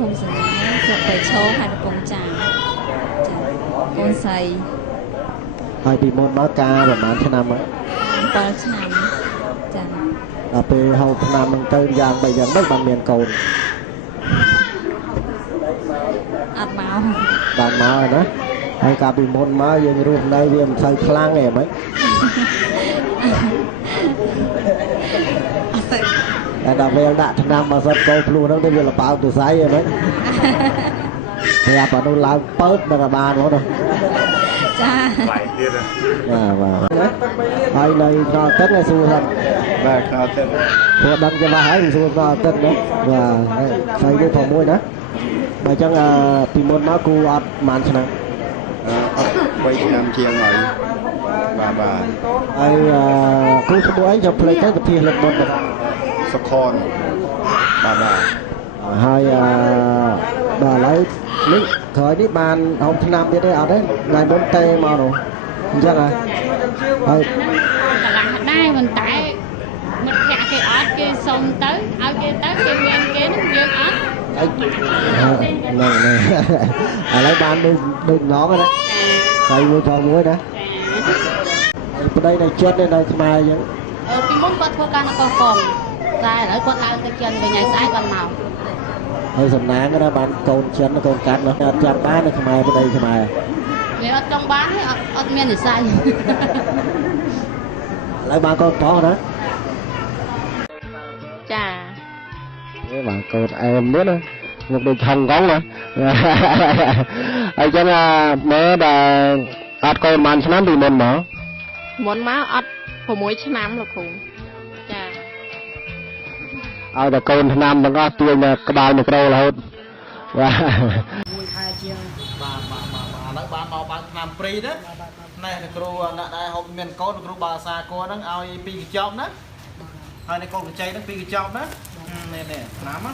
ភូមិសញ្ញាស្រុកបៃឈរខេត្តកំពង់ចាមកូនស្រីហើយពីមុនមកការប្រហែលឆ្នាំហើយ7ឆ្នាំចាដល់ពេលហូបឆ្នាំហ្នឹងទៅយ៉ាង3យ៉ាងមិនបានមានកូនអត់មកបានមកណាហើយកាលពីមុនមកយើងរស់នៅវាមិនសូវខ្លាំងទេហ្មងតែដល់ពេលដាក់ឆ្នាំមកសិតកោភ្លុះហ្នឹងទៅវាលប៉ោតទៅស្អីហ្មងតែអាប៉ានោះឡើងពើតដល់បានហ្មងចាថ្លៃទៀតបាទហើយនៅដល់ទឹកឯសួរថាបាទខោទឹកព្រោះដឹងច្បាស់ហើយសួរដល់ទឹកណាបាទស្អីគេផងមួយណាបើអញ្ចឹងពីមុនមកគូអត់ប៉ុន្មានឆ្នាំអត់3ឆ្នាំជាងហើយបាទហើយគូឈ្មោះអីចាំភ្លេចទៅទៅភៀសលឹកមុនទៅសុខនបាទហើយដល់ឥឡូវនេះក្រោយនេះបានហូបឆ្នាំទៀតទេអត់ទេថ្ងៃមុនទេមកនោះអញ្ចឹងហ៎ហើយកន្លះដែរប៉ុន្តែមិត្តភក្តិគេអត់គេសុំទៅឲ្យគេទៅគេមានគេនឹងយើងអត់ហ្នឹងឥឡូវបានដូចឡងណាស្អីមួយផងមួយណាប្តីនៅចិត្តនៅខ្មែរអញ្ចឹងពីមុនគាត់ធ្វើការនៅកោះកុងតែឥឡូវគាត់ឡើងទៅចិនវិញហើយស្អែកគាត់មកហើយសំណាងណាបានកូនចិនកូនកាត់នោះអត់ចាប់បាននៅខ្មែរប្តីខ្មែរវាអត់ចង់បានទេអត់មាននិស័យឥឡូវបានកូនប្រុសណាចាបានកូនអែមនេះណាមកដូចហឹងកងណាហើយចឹងមើលដល់អត់កូនបានឆ្នាំពីមុនមកអត់6ឆ្នាំលោកគ្រូចាឲ្យតែកូនឆ្នាំទាំងអស់ទាញក្បាលមីក្រូរហូតបាទមួយខែជាងបាទឥឡូវបានមកបានឆ្នាំព្រីណាណែគ្រូអ្នកដែលហូបមានកូនគ្រូបាសាគួរហ្នឹងឲ្យ2កញ្ចប់ណាហើយនៅកូនកញ្ចៃហ្នឹង2កញ្ចប់ណានេះឆ្នាំណា